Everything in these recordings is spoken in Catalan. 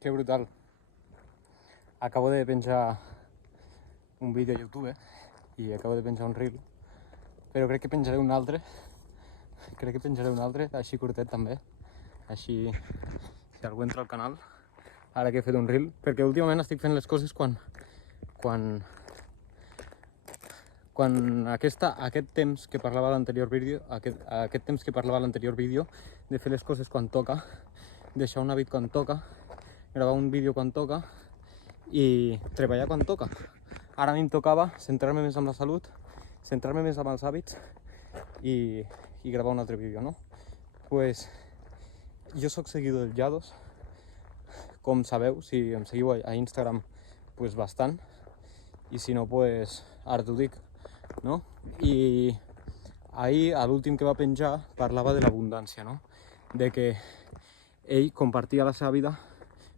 Que brutal. Acabo de penjar un vídeo a YouTube i acabo de penjar un reel, però crec que penjaré un altre. Així curtet també. Així, si algú entra al canal, ara que he fet un reel, perquè últimament estic fent les coses quan aquest temps que parlava a l'anterior vídeo, de fer les coses quan toca, deixar un hàbit quan toca, gravar un vídeo quan toca i treballar quan toca. Ara a mi em tocava centrar-me més en la salut, centrar-me més en els hàbits i gravar un altre vídeo, no? Pues jo sóc seguidor del Yados, com sabeu, si em seguiu a Instagram, pues bastant, i si no, pues ara t'ho dic, no? I ahir, a l'últim que va penjar, parlava de l'abundància, no? De que ell compartia la seva vida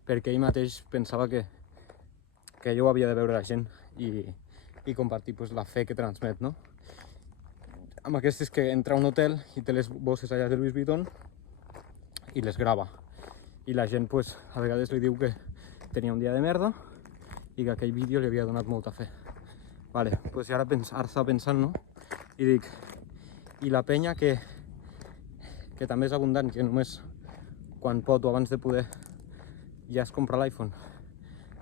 perquè ell mateix pensava que jo ho havia de veure la gent i compartir pues, la fe que transmet, no? Amb aquestes que entra a un hotel i té les bosses allà de Louis Vuitton i les grava. I la gent pues, a vegades li diu que tenia un dia de merda i que aquell vídeo li havia donat molta fe. Vale, pues ara estava pensant, no? I dic, i la penya que també és abundant, que només quan pot o abans de poder ja es compra l'iPhone,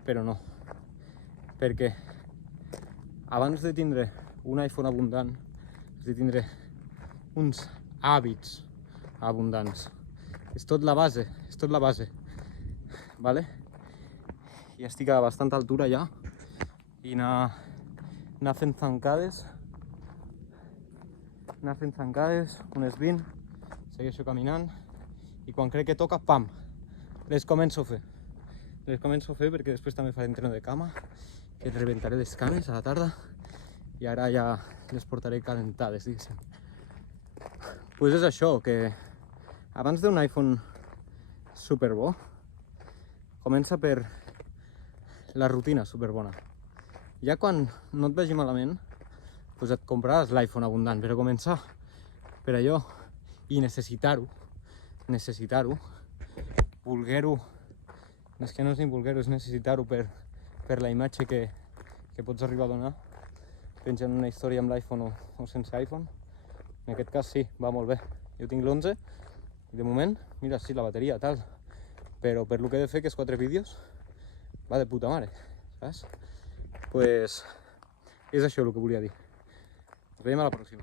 però no. Perquè abans de tindre un iPhone abundant, has de tindre uns hàbits abundants. És tot la base, vale? I estic a bastanta altura ja i anar fent zancades, unes 20, segueixo caminant i quan crec que toca, pam, les començo a fer. Perquè després també faré entreno de cama, que et rebentaré les cames a la tarda i ara ja les portaré calentades, diguéssim. Pues és això, que abans d'un iPhone superbo, comença per la rutina superbona. Ja quan no et vegi malament, pues et compraràs l'iPhone abundant, però començar per allò i necessitar-ho, voler-ho, és que no és ni voler-ho, és necessitar-ho per la imatge que pots arribar a donar penjant una història amb l'iPhone o sense iPhone. En aquest cas sí, va molt bé. Jo tinc l'11 i de moment, mira, sí, la bateria, tal, però per lo que he de fer, que és 4 vídeos, va de puta mare, saps? Pues és això el que volia dir. Ens veiem a la pròxima.